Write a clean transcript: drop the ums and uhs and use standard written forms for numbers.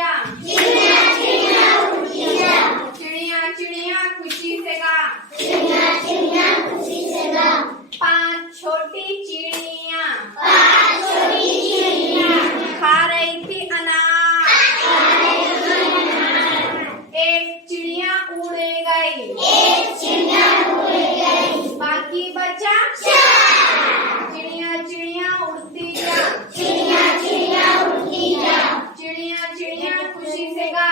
जा, चिड़िया चिड़िया उड़ती जा, चिड़िया चिड़िया खुशी से गा, चिड़िया चिड़िया खुशी से गा। 5 छोटी चिड़िया, 5 छोटी चिड़िया खा रही थी अनार, खा रही थी अनार। एक चिड़िया उड़ गई, एक चिड़िया उड़ गई, बाकी बचा 4। चिड़िया चिड़िया उड़ती जा, चिड़िया चिड़िया उड़ती जा, चिड़िया चिड़िया खुशी से गा,